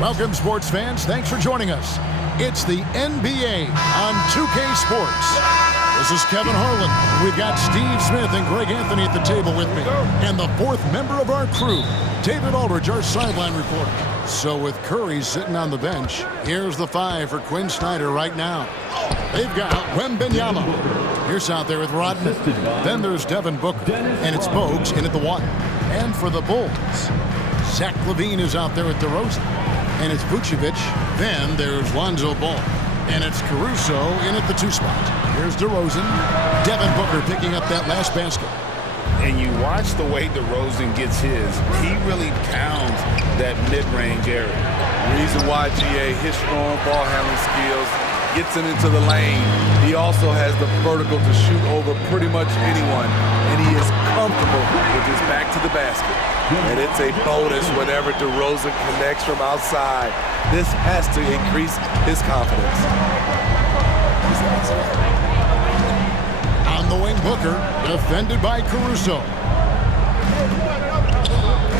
Welcome, sports fans. Thanks for joining us. It's the NBA on 2K Sports. This is Kevin Harlan. We've got Steve Smith and Greg Anthony at the table with me. And the fourth member of our crew, David Aldridge, our sideline reporter. So with Curry sitting on the bench, here's the five for Quinn Snyder right now. They've got Wembanyama. Pierce out there with Rodman. Then there's Devin Booker. And it's Bogues in at the one. And for the Bulls, Zach LaVine is out there with DeRozan. And it's Vucevic. Then there's Lonzo Ball. And it's Caruso in at the two spot. Here's DeRozan. Devin Booker picking up that last basket. And you watch the way DeRozan gets his. He really pounds that mid-range area. Reason why GA, his strong ball handling skills, gets it into the lane. He also has the vertical to shoot over pretty much anyone. And he is comfortable with his back to the basket. And it's a bonus whenever DeRozan connects from outside. This has to increase his confidence. On the wing, Booker, defended by Caruso.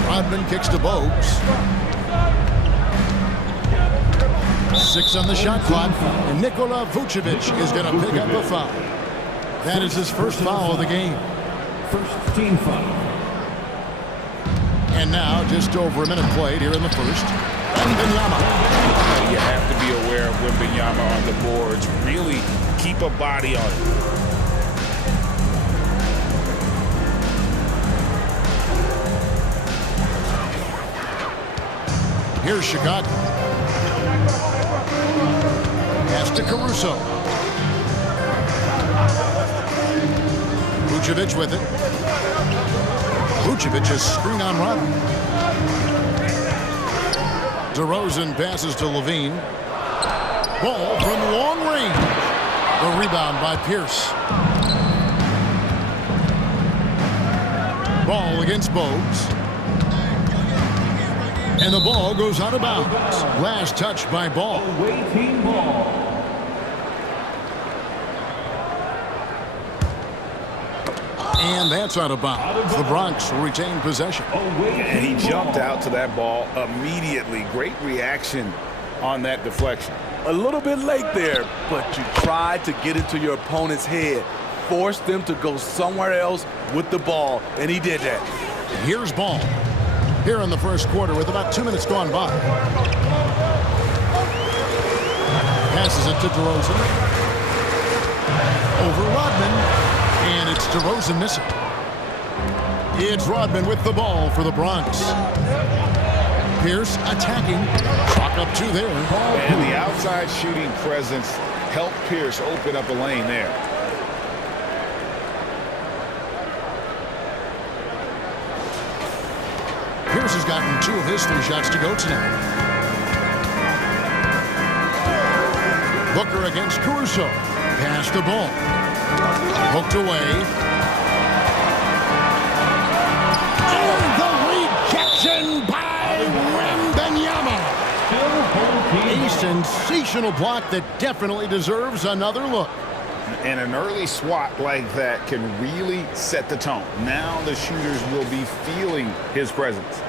Rodman kicks to Bogues. 6 on the shot clock, and Nikola Vucevic is going to pick up a foul. That is his first foul of the game. First team foul. And now, just over a minute played here in the first. Wembanyama. You have to be aware of Wembanyama on the boards. Really keep a body on it. Here's Chicago. Pass to Caruso. Vucevic with it. Vucevic's screen on Rodman. DeRozan passes to LaVine. Ball from long range. The rebound by Pierce. Ball against Bogues. And the ball goes out of bounds. Last touch by Ball. Away team ball. And that's out of bounds. The Bronx will retain possession. And he jumped out to that ball immediately. Great reaction on that deflection. A little bit late there, but you tried to get into your opponent's head. Force them to go somewhere else with the ball, and he did that. Here's Ball. Here in the first quarter with about 2 minutes gone by. Passes it to DeRozan. Over Rodman. And it's DeRozan missing. It's Rodman with the ball for the Bronx. Pierce attacking. Chalk up 2 there. And the outside shooting presence helped Pierce open up a lane there. Pierce has gotten 2 of his 3 shots to go tonight. Booker against Caruso. Pass the ball. Hooked away. And the rejection by Wembanyama. A sensational block that definitely deserves another look. And an early swat like that can really set the tone. Now the shooters will be feeling his presence.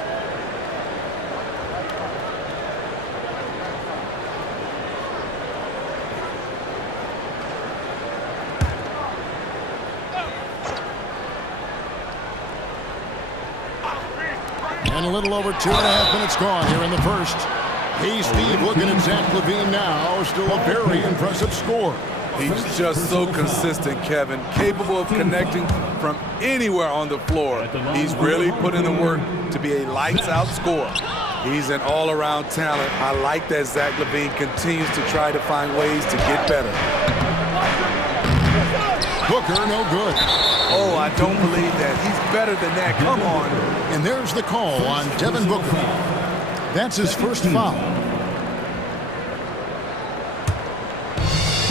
And a little over 2.5 minutes gone here in the first. Hey, Steve, looking at Zach LaVine now. Still a very impressive score. He's just so consistent, Kevin. Capable of connecting from anywhere on the floor. He's really put in the work to be a lights-out scorer. He's an all-around talent. I like that Zach LaVine continues to try to find ways to get better. Booker, no good. Oh, I don't believe that. He's better than that. Come on. And there's the call on Devin Booker. That's his first foul.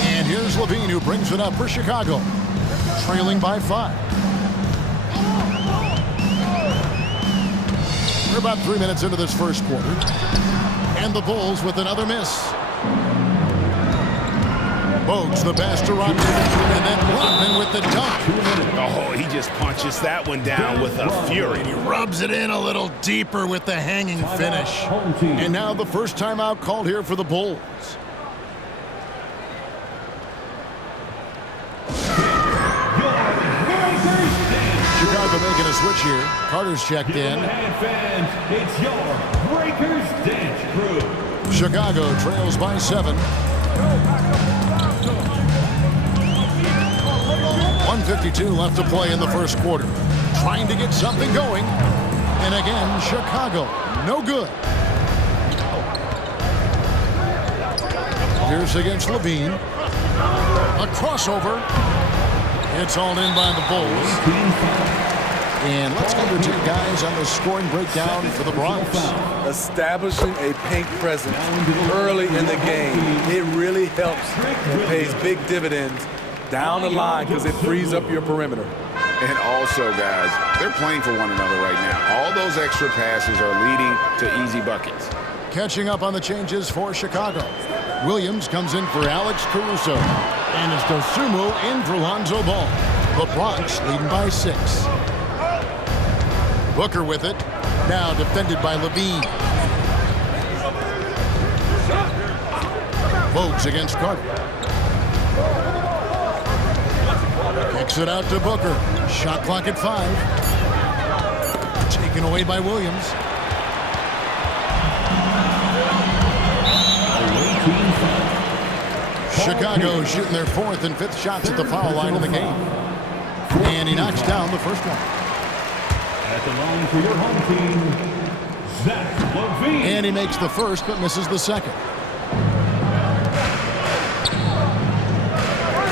And here's LaVine who brings it up for Chicago. Trailing by 5. We're about 3 minutes into this first quarter. And the Bulls with another miss. Bogues the pass to Rodman, and then Rodman with the dunk. Oh, he just punches that one down with a fury. He rubs it in a little deeper with the hanging finish. And now the first timeout called here for the Bulls. Chicago making a switch here. Carter's checked in. It's your Breakers Dance Crew. Chicago trails by 7. 1:52 left to play in the first quarter. Trying to get something going. And again, Chicago, no good. Pierce against Levine. A crossover. It's all in by the Bulls. And let's go to 2 guys on the scoring breakdown for the Bronx. Establishing a paint presence early in the game, it really helps. It pays big dividends down the line because it frees up your perimeter. And also, guys, they're playing for one another right now. All those extra passes are leading to easy buckets. Catching up on the changes for Chicago. Williams comes in for Alex Caruso. And it's Dosunmu in for Lonzo Ball. The Bronx leading by 6. Booker with it. Now defended by Levine. Bogues against Carter. Kicks it out to Booker. Shot clock at 5. Taken away by Williams. Chicago shooting their 4th and 5th shots at the foul line in the game. And he knocks down the first one. At the line for your home team, Zach Levine. And he makes the first but misses the second.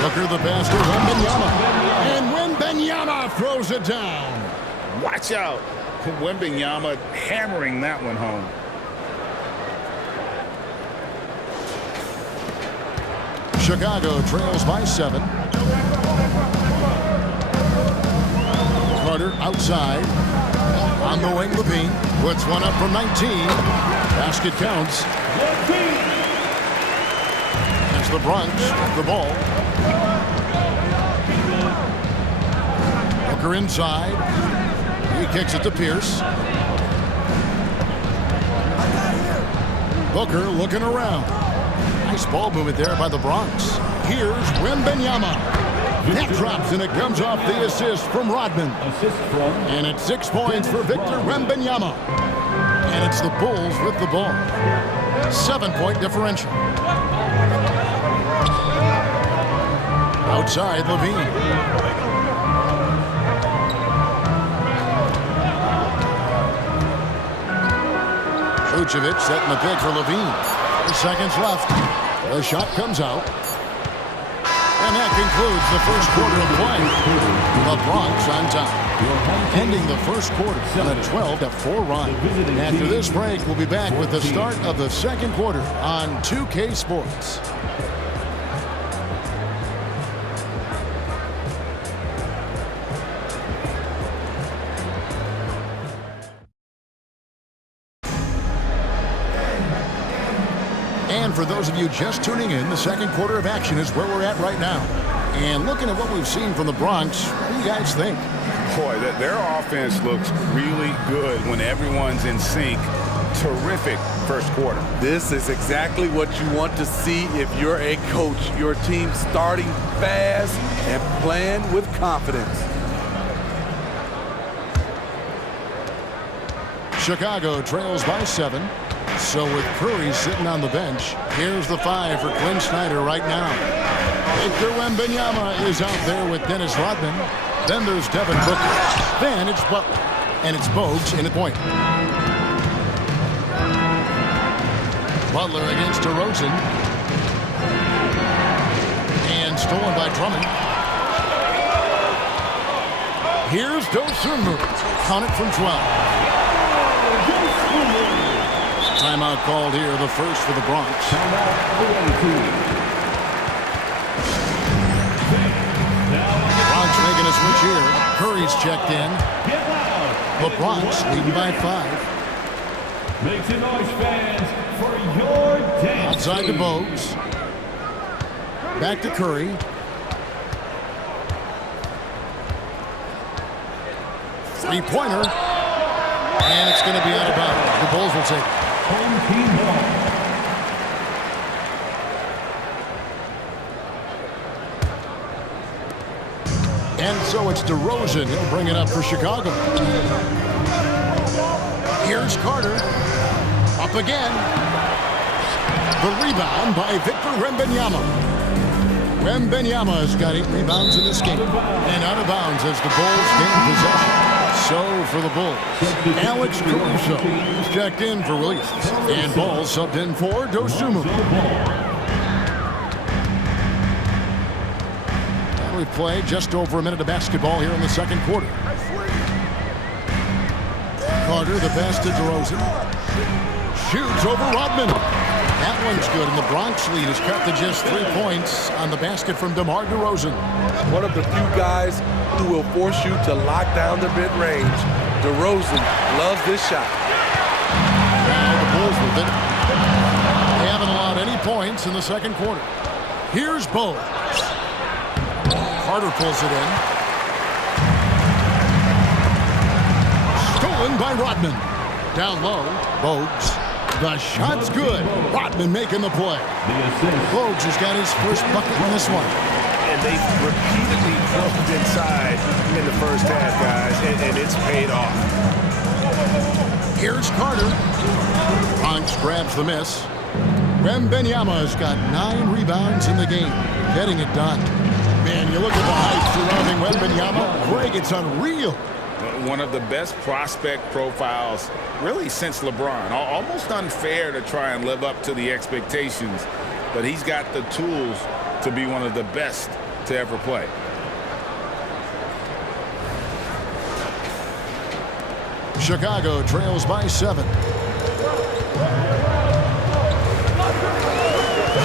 Booker the pass to Wembanyama. And Wembanyama throws it down. Watch out. Wembanyama hammering that one home. Chicago trails by 7. Carter outside. On the wing, Levine puts one up from 19. Basket counts. As the Bronx with the ball. Booker inside. He kicks it to Pierce. Booker looking around. Nice ball movement there by the Bronx. Here's Wembanyama. That drops, and it comes off the assist from Rodman. And it's 6 points for Victor Wembanyama. And it's the Bulls with the ball. 7-point differential. Outside, Levine. Vucevic setting the pick for Levine. 4 seconds left. The shot comes out. And that concludes the first quarter of play. The Bronx on top. Ending the first quarter on a 12-4 run. After this break, we'll be back with the start of the second quarter on 2K Sports. And for those of you just tuning in, the second quarter of action is where we're at right now. And looking at what we've seen from the Bronx, what do you guys think? Boy, their offense looks really good when everyone's in sync. Terrific first quarter. This is exactly what you want to see if you're a coach. Your team starting fast and playing with confidence. Chicago trails by 7. So with Curry sitting on the bench, here's the 5 for Quinn Snyder right now. Victor Wembanyama is out there with Dennis Rodman. Then there's Devin Booker. Then it's Butler. And it's Bogues in the point. Butler against DeRozan. And stolen by Drummond. Here's Dosunmu. Count it from 12. Timeout called here, the first for the Bronx. Bronx making a switch here. Curry's checked in. The Bronx leading by 5. Make some noise, fans, for your dance. Outside to Bogues. Back to Curry. Three-pointer. And it's going to be out of bounds. The Bulls will take it. Home team ball. And so it's DeRozan. He'll bring it up for Chicago. Here's Carter. Up again. The rebound by Victor Wembanyama. Wembanyama has got 8 rebounds in this game. And out of bounds as the Bulls gain possession. So for the Bulls, Alex Caruso is checked in for Williams. And Ball subbed in for Dosunmu. And we've played just over a minute of basketball here in the second quarter. Carter, the best to DeRozan. Shoots over Rodman. That one's good, and the Bronx lead is cut to just 3 points on the basket from DeMar DeRozan. One of the few guys who will force you to lock down the mid-range. DeRozan loves this shot. Now the Bulls with it. They haven't allowed any points in the second quarter. Here's Bogues. Carter pulls it in. Stolen by Rodman. Down low, Bogues. The shot's good. Rodman making the play. Bogues has got his first bucket in this one. And they've repeatedly broken inside in the first half, guys, and it's paid off. Here's Carter. Bronx grabs the miss. Wembanyama has got 9 rebounds in the game, getting it done. Man, you look at the hype surrounding Wembanyama. Greg, it's unreal. One of the best prospect profiles really since LeBron. Almost unfair to try and live up to the expectations, but he's got the tools to be one of the best to ever play. Chicago trails by 7.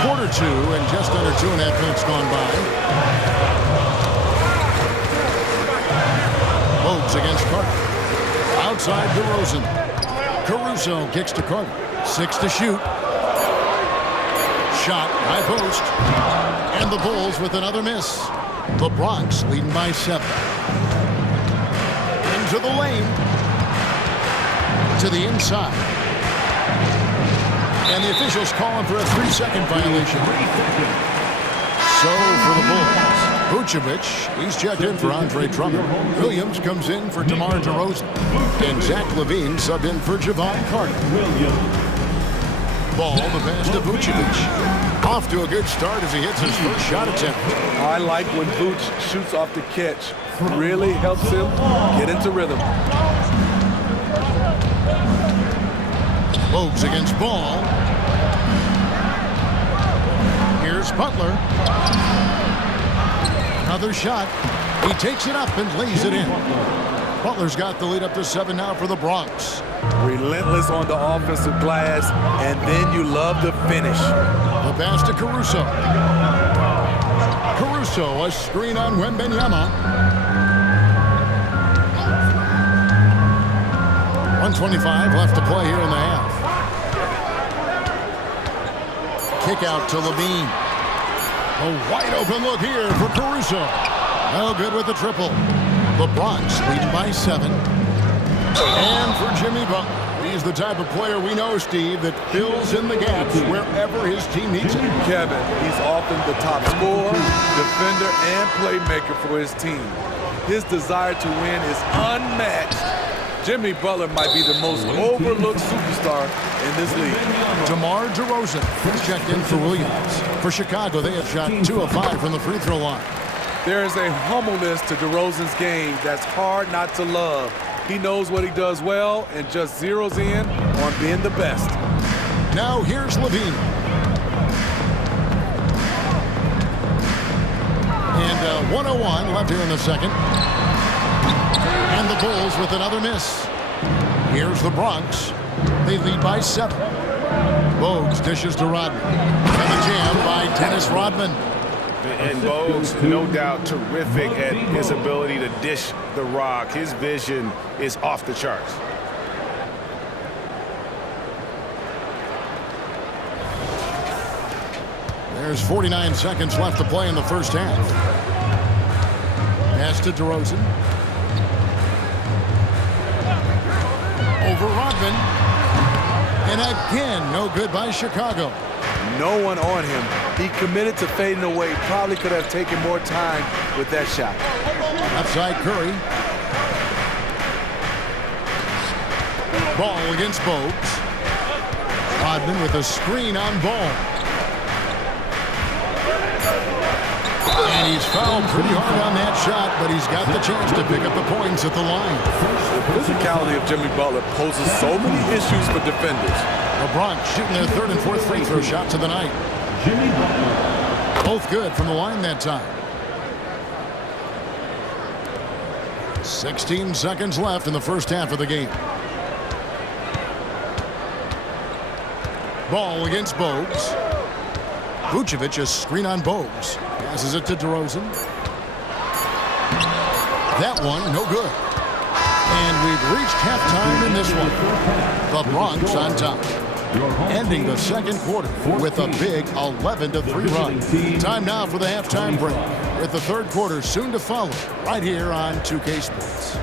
Quarter 2 and just under 2.5 minutes gone by. Bogues against Carter. Outside DeRozan. Caruso kicks to Carter. 6 to shoot. Shot by post. And the Bulls with another miss. The Bronx leading by 7. Into the lane. To the inside. And the officials calling for a 3-second violation. So for the Bulls, Vucevic, he's checked in for Andre Drummond. Williams comes in for DeMar DeRozan. And Zach LaVine subbed in for Javon Carter. Ball, the pass to Vucevic. Off to a good start as he hits his first shot attempt. I like when Vuce shoots off the catch. Really helps him get into rhythm. Bogues against Ball. Here's Butler. Another shot. He takes it up and lays it in. Butler's got the lead up to 7 now for the Bronx. Relentless on the offensive glass, and then you love the finish. The pass to Caruso. Caruso, a screen on Wembanyama. 1:25 left to play here in the half. Kick out to LaVine. A wide open look here for Caruso. No good with the triple. The Bronx leading by 7. And for Jimmy Butler. He's the type of player we know, Steve, that fills in the gaps wherever his team needs it. Kevin, he's often the top scorer, defender, and playmaker for his team. His desire to win is unmatched. Jimmy Butler might be the most overlooked superstar in this league. DeMar DeRozan is checked in for Williams. For Chicago, they have shot 2 of 5 from the free throw line. There is a humbleness to DeRozan's game that's hard not to love. He knows what he does well and just zeroes in on being the best. Now here's LaVine. And 1:01 left here in the second. And the Bulls with another miss. Here's the Bronx. They lead by 7. Bogues dishes to Rodman. And the jam by Dennis Rodman. And Bogues, no doubt, terrific at his ability to dish the rock. His vision is off the charts. There's 49 seconds left to play in the first half. Pass to DeRozan. Over Rodman. And again, no good by Chicago. No one on him. He committed to fading away. Probably could have taken more time with that shot. Outside Curry. Ball against Bogues. Rodman with a screen on Ball. And he's fouled pretty hard on that shot, but he's got the chance to pick up the points at the line. The physicality of Jimmy Butler poses so many issues for defenders. The Bronx shooting their third and fourth free throw shots of the night. Jimmy Butler. Both good from the line that time. 16 seconds left in the first half of the game. Ball against Bogues. Vucevic a screen on Bogues. Passes it to DeRozan. That one, no good. And we've reached halftime in this one. The Bronx on top. Ending the second quarter with a big 11-3 run. Time now for the halftime break, with the third quarter soon to follow, right here on 2K Sports.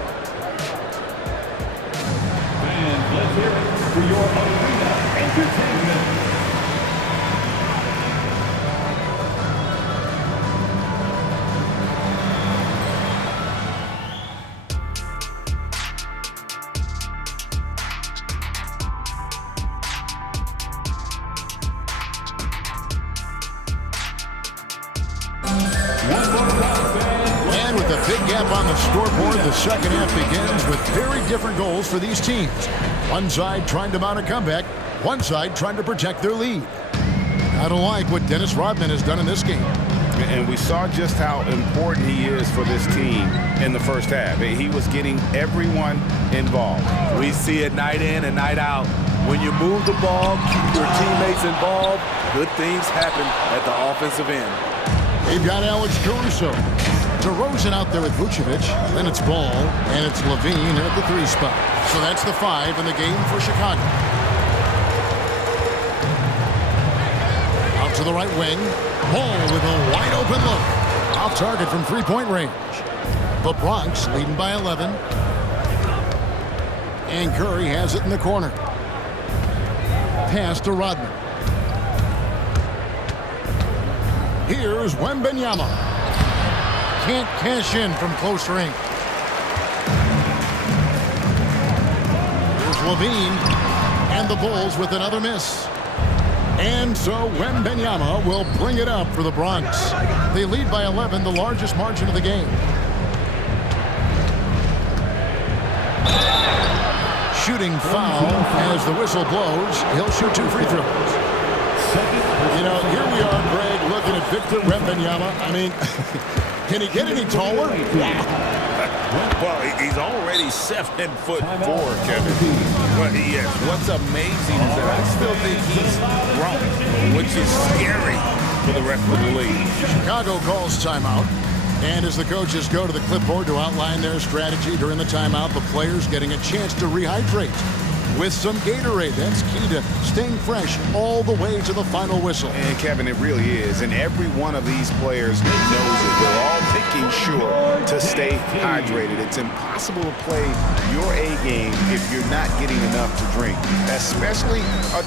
And let's hear it for your arena entertainment. And with a big gap on the scoreboard, the second half begins with very different goals for these teams. One side trying to mount a comeback, one side trying to protect their lead. I don't like what Dennis Rodman has done in this game. And we saw just how important he is for this team in the first half. He was getting everyone involved. We see it night in and night out. When you move the ball, keep your teammates involved, good things happen at the offensive end. They've got Alex Caruso. DeRozan out there with Vucevic. Then it's Ball, and it's Levine at the 3 spot. So that's the 5 in the game for Chicago. Out to the right wing. Ball with a wide open look. Off target from three-point range. The Bronx leading by 11. And Curry has it in the corner. Pass to Rodman. Here's Wembanyama. Can't cash in from close range. Here's Levine. And the Bulls with another miss. And so Wembanyama will bring it up for the Bronx. They lead by 11, the largest margin of the game. Shooting foul as the whistle blows. He'll shoot 2 free throws. You know, here we are, Greg, looking at Victor Wembanyama. I mean, can he get any taller? Well, he's already 7'4", Kevin. But yes, what's amazing is that I still think he's grown, which is scary for the rest of the league. Chicago calls timeout. And as the coaches go to the clipboard to outline their strategy during the timeout, the players getting a chance to rehydrate with some Gatorade. That's key to staying fresh all the way to the final whistle. And Kevin, it really is. And every one of these players knows it. They're all making sure to stay hydrated. It's impossible to play your A game if you're not getting enough to drink, especially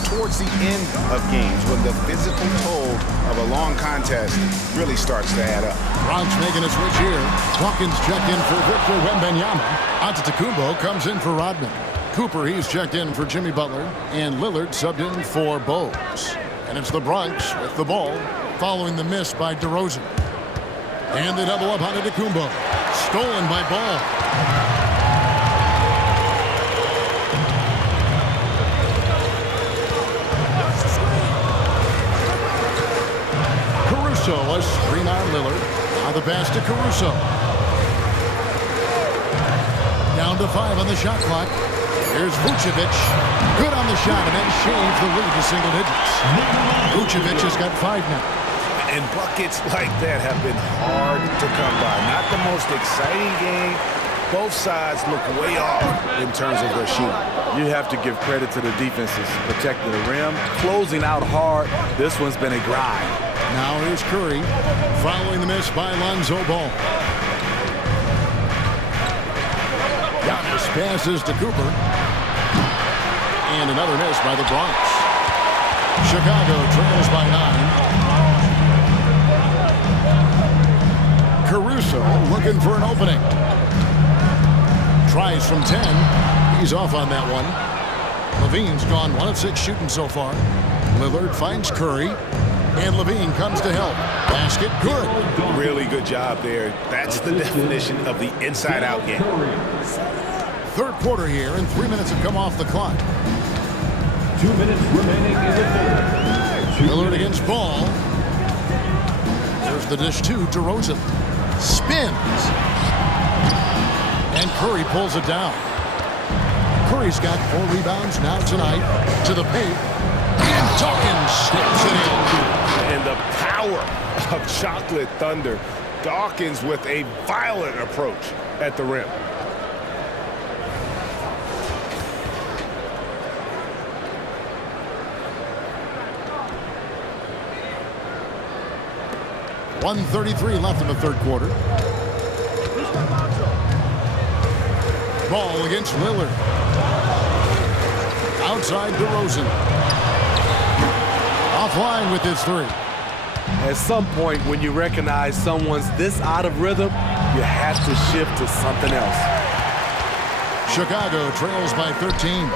towards the end of games when the physical toll of a long contest really starts to add up. Bronx making a switch here. Hawkins checked in for Victor Wembanyama. Antetokounmpo comes in for Rodman. Cooper, he's checked in for Jimmy Butler, and Lillard subbed in for Bogues. And it's the Bronx with the ball, following the miss by DeRozan. And they double up on Antetokounmpo. Stolen by Ball. Caruso, a screen on Lillard. Now the pass to Caruso. Down to 5 on the shot clock. Here's Vucevic. Good on the shot, and then shaves the lead to single digits. Vucevic has got 5 now. And buckets like that have been hard to come by. Not the most exciting game. Both sides look way off in terms of their shooting. You have to give credit to the defenses protecting the rim, closing out hard. This one's been a grind. Now here's Curry, following the miss by Lonzo Ball. Giannis passes to Cooper. And another miss by the Bronx. Chicago trails by 9. Caruso looking for an opening. Tries from 10. He's off on that one. Levine's gone 1 of 6 shooting so far. Lillard finds Curry. And Levine comes to help. Basket good. Really good job there. That's the definition of the inside-out game. Third quarter here, and 3 minutes have come off the clock. 2 minutes remaining in the third. Lillard against Ball. There's the dish to DeRozan. Spins. And Curry pulls it down. Curry's got 4 rebounds now tonight. To the paint. And Dawkins snaps it in. And the power of Chocolate Thunder. Dawkins with a violent approach at the rim. .133 left in the third quarter. Ball against Lillard. Outside DeRozan. Offline with his 3. At some point, when you recognize someone's this out of rhythm, you have to shift to something else. Chicago trails by 13.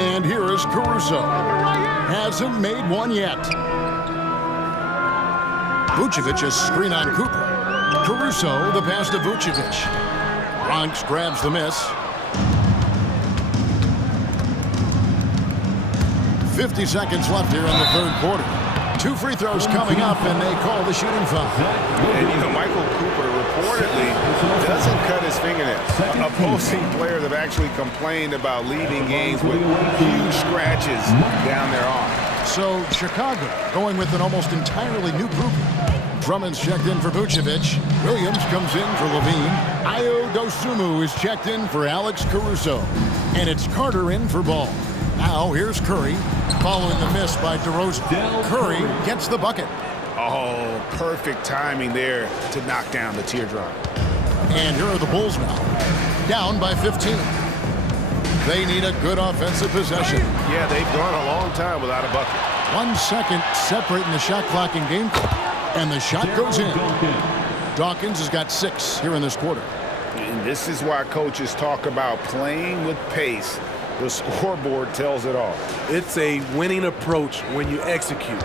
And here is Caruso. Hasn't made one yet. Vucevic is screen on Cooper. Caruso, the pass to Vucevic. Bronx grabs the miss. 50 seconds left here in the third quarter. 2 free throws coming up, and they call the shooting foul. And, you know, Michael Cooper reportedly doesn't cut his fingernails. Opposing players have actually complained about leaving games with huge scratches down their arm. So Chicago going with an almost entirely new group. Drummond's checked in for Vucevic. Williams comes in for Levine. Ayo Dosunmu is checked in for Alex Caruso. And it's Carter in for Ball. Now here's Curry, following the miss by DeRozan. Curry gets the bucket. Oh, perfect timing there to knock down the teardrop. And here are the Bulls now, down by 15. They need a good offensive possession. Yeah, they've gone a long time without a bucket. 1 second separating the shot clock and game clock. And the shot goes in. Dawkins has got 6 here in this quarter. And this is why coaches talk about playing with pace. The scoreboard tells it all. It's a winning approach when you execute.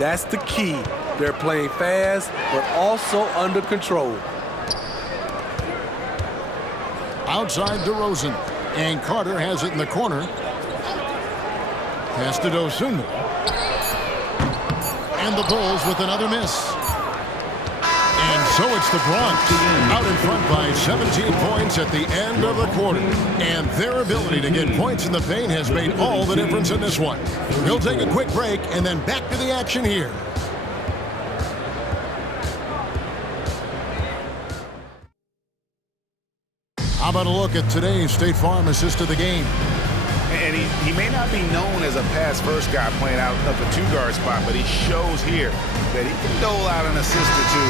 That's the key. They're playing fast, but also under control. Outside DeRozan. And Carter has it in the corner. Pass to Dosunmu. And the Bulls with another miss. And so it's the Bronx out in front by 17 points at the end of the quarter. And their ability to get points in the paint has made all the difference in this one. We'll take a quick break and then back to the action here. How about a look at today's State Farm assist of the game? And he may not be known as a pass-first guy playing out of the 2-guard spot, but he shows here that he can dole out an assist or 2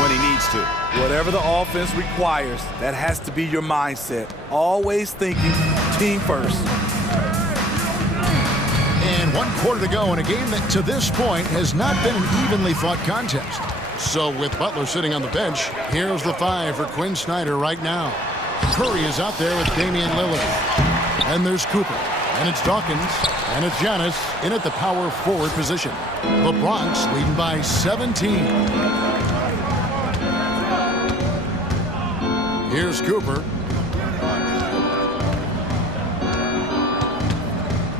when he needs to. Whatever the offense requires, that has to be your mindset. Always thinking team first. And 1 quarter to go in a game that to this point has not been an evenly fought contest. So with Butler sitting on the bench, here's the 5 for Quinn Snyder right now. Curry is out there with Damian Lillard. And there's Cooper. And it's Dawkins. And it's Giannis in at the power forward position. The Bronx leading by 17. Here's Cooper.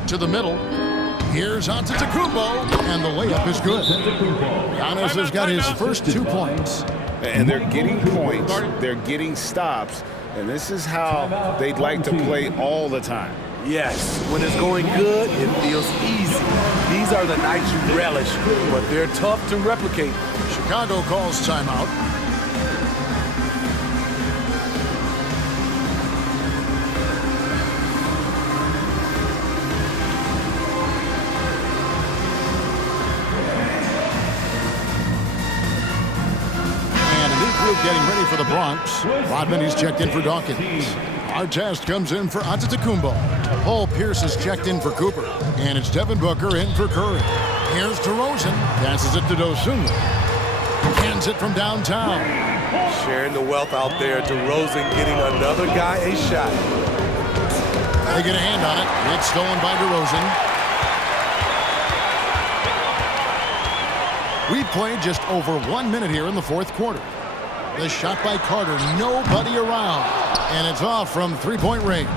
To the middle. Here's Antetokounmpo. And the layup is good. Giannis has got his first 2 points. And they're getting points. They're getting stops. And this is how they'd like to play all the time. Yes, when it's going good, it feels easy. These are the nights you relish, but they're tough to replicate. Chicago calls timeout. for the Bronx. Rodman, he's checked in for Dawkins. Artest comes in for Antetokounmpo. Paul Pierce is checked in for Cooper. And it's Devin Booker in for Curry. Here's DeRozan. Passes it to Dosunmu. Hands it from downtown. Sharing the wealth out there. DeRozan getting another guy a shot. They get a hand on it. It's stolen by DeRozan. We played just over 1 minute here in the fourth quarter. The shot by Carter, nobody around. And it's off from three-point range.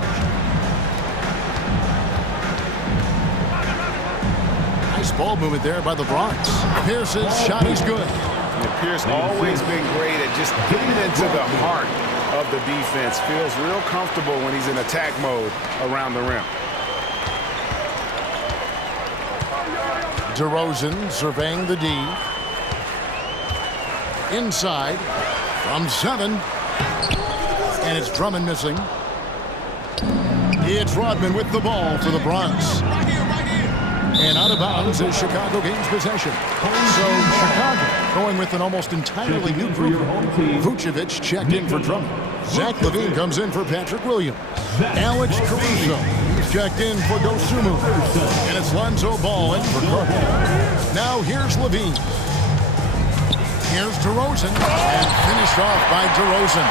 Nice ball movement there by the Bronx. Pierce's shot is good. And Pierce always been great at just getting into the heart of the defense. Feels real comfortable when he's in attack mode around the rim. DeRozan surveying the D. Inside from 7. And it's Drummond missing. It's Rodman with the ball for the Bronx. And out of bounds as Chicago gains possession. So Chicago going with an almost entirely new group. Vucevic checked in for Drummond. Zach LaVine comes in for Patrick Williams. Alex Caruso, he's checked in for Dosunmu. And it's Lonzo Ball in for Carter. Now here's LaVine. Here's DeRozan. And finished off by DeRozan.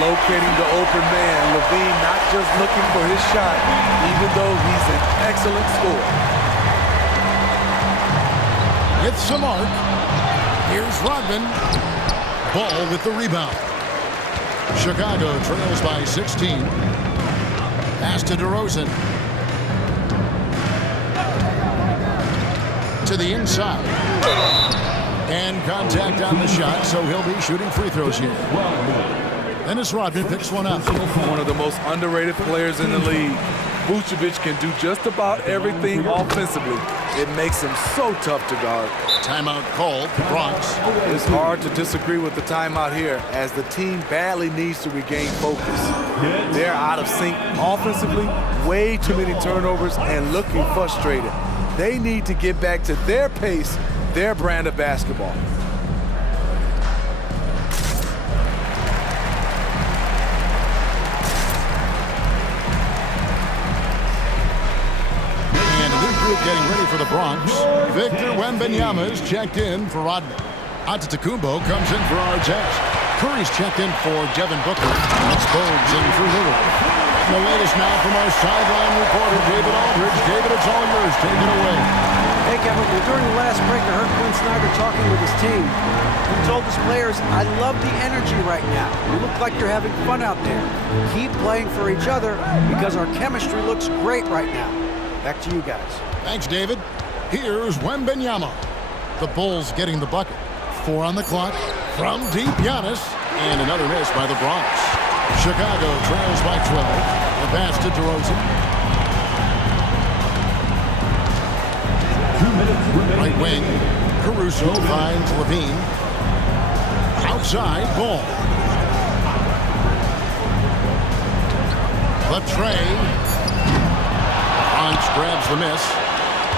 Locating the open man. LaVine not just looking for his shot, even though he's an excellent scorer. It's a mark. Here's Rodman. Ball with the rebound. Chicago trails by 16. Pass to DeRozan. To the inside. And contact on the shot, so he'll be shooting free throws here. Dennis Rodman picks one up. One of the most underrated players in the league. Vucevic can do just about everything offensively. It makes him so tough to guard. Timeout called, the Bronx. It's hard to disagree with the timeout here, as the team badly needs to regain focus. They're out of sync offensively, way too many turnovers, and looking frustrated. They need to get back to their pace, their brand of basketball. Getting ready for the Bronx. Victor Wembanyama is checked in for Rodman. Antetokounmpo comes in for Artest. Curry's checked in for Devin Booker. It's Bogues in for Lillard. The latest now from our sideline reporter, David Aldridge. David, it's all yours. Take it away. Hey, Kevin. Well, during the last break, I heard Quinn Snyder talking with his team. He told his players, I love the energy right now. You look like you're having fun out there. Keep playing for each other because our chemistry looks great right now. Back to you guys. Thanks, David. Here's Wembanyama. The Bulls getting the bucket. 4 on the clock. From deep, Giannis. And another miss by the Bronx. Chicago trails by 12. The pass to DeRozan. 2 minutes remaining. Right wing. Caruso finds LaVine. Outside, Ball. The tray. Bronx grabs the miss.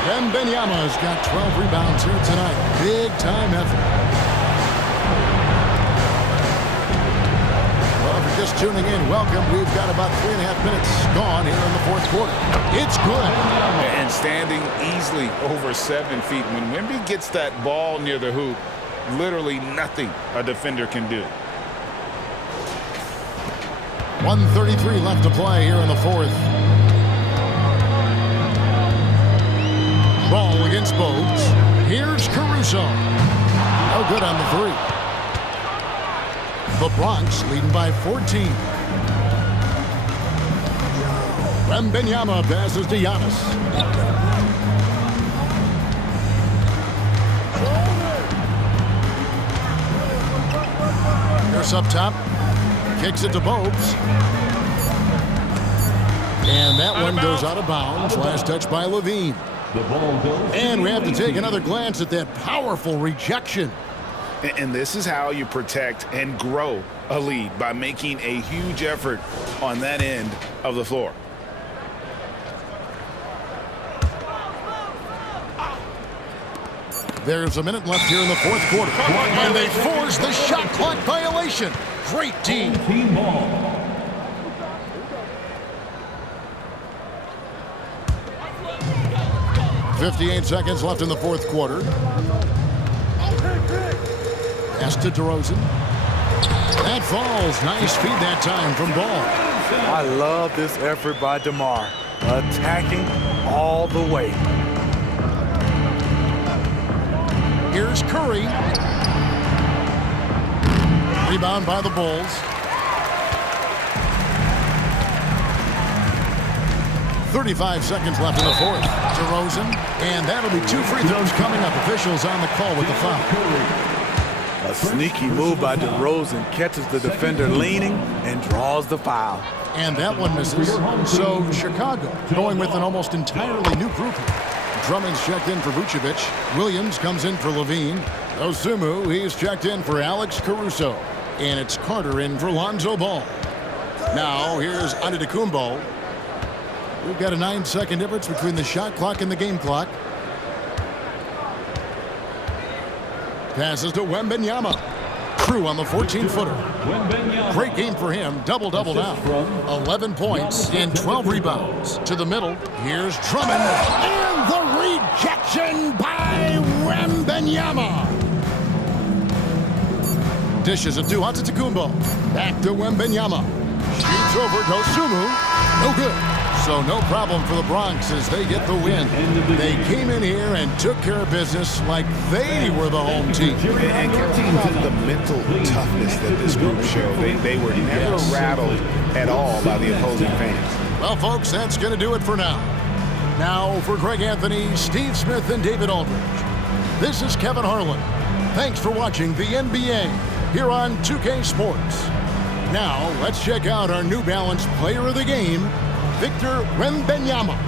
Wembanyama's got 12 rebounds here tonight. Big time effort. Well, if you're just tuning in, welcome. We've got about 3.5 minutes gone here in the fourth quarter. It's good. And standing easily over 7 feet. When Wemby gets that ball near the hoop, literally nothing a defender can do. 1:33 left to play here in the fourth. Ball against Bogues. Here's Caruso. No good on the 3. The Bronx leading by 14. Wembanyama passes to Giannis. Pierce up top. Kicks it to Bogues. And that one goes out of bounds. Last touch by LaVine. And we have to take another glance at that powerful rejection. And this is how you protect and grow a lead, by making a huge effort on that end of the floor. There's a minute left here in the fourth quarter. And they force the shot clock violation. Great D. Team ball. 58 seconds left in the fourth quarter. Pass to DeRozan. That falls. Nice feed that time from Ball. I love this effort by DeMar. Attacking all the way. Here's Curry. Rebound by the Bulls. 35 seconds left in the fourth. DeRozan, and that'll be 2 free throws coming up. Officials on the call with the foul. A sneaky move by DeRozan catches the defender leaning and draws the foul. And that one misses. So Chicago going with an almost entirely new group here. Drummond's checked in for Vucevic. Williams comes in for Levine. Osumu, he's checked in for Alex Caruso. And it's Carter in for Lonzo Ball. Now here's Antetokounmpo. We've got a 9-second difference between the shot clock and the game clock. Passes to Wembanyama. Crew on the 14-footer. Great game for him. Double-double now. 11 points and 12 rebounds. To the middle. Here's Drummond. And the rejection by Wembanyama. Dishes it to Antetokounmpo. Back to Wembanyama. Shoots over to Osumu. No good. So no problem for the Bronx as they get the win. They came in here and took care of business like they were the home team. And Kevin, the mental toughness that this group showed. They were never rattled at all by the opposing fans. Well, folks, that's going to do it for now. Now for Greg Anthony, Steve Smith, and David Aldridge. This is Kevin Harlan. Thanks for watching the NBA here on 2K Sports. Now, let's check out our New Balance player of the game, Victor Wembanyama.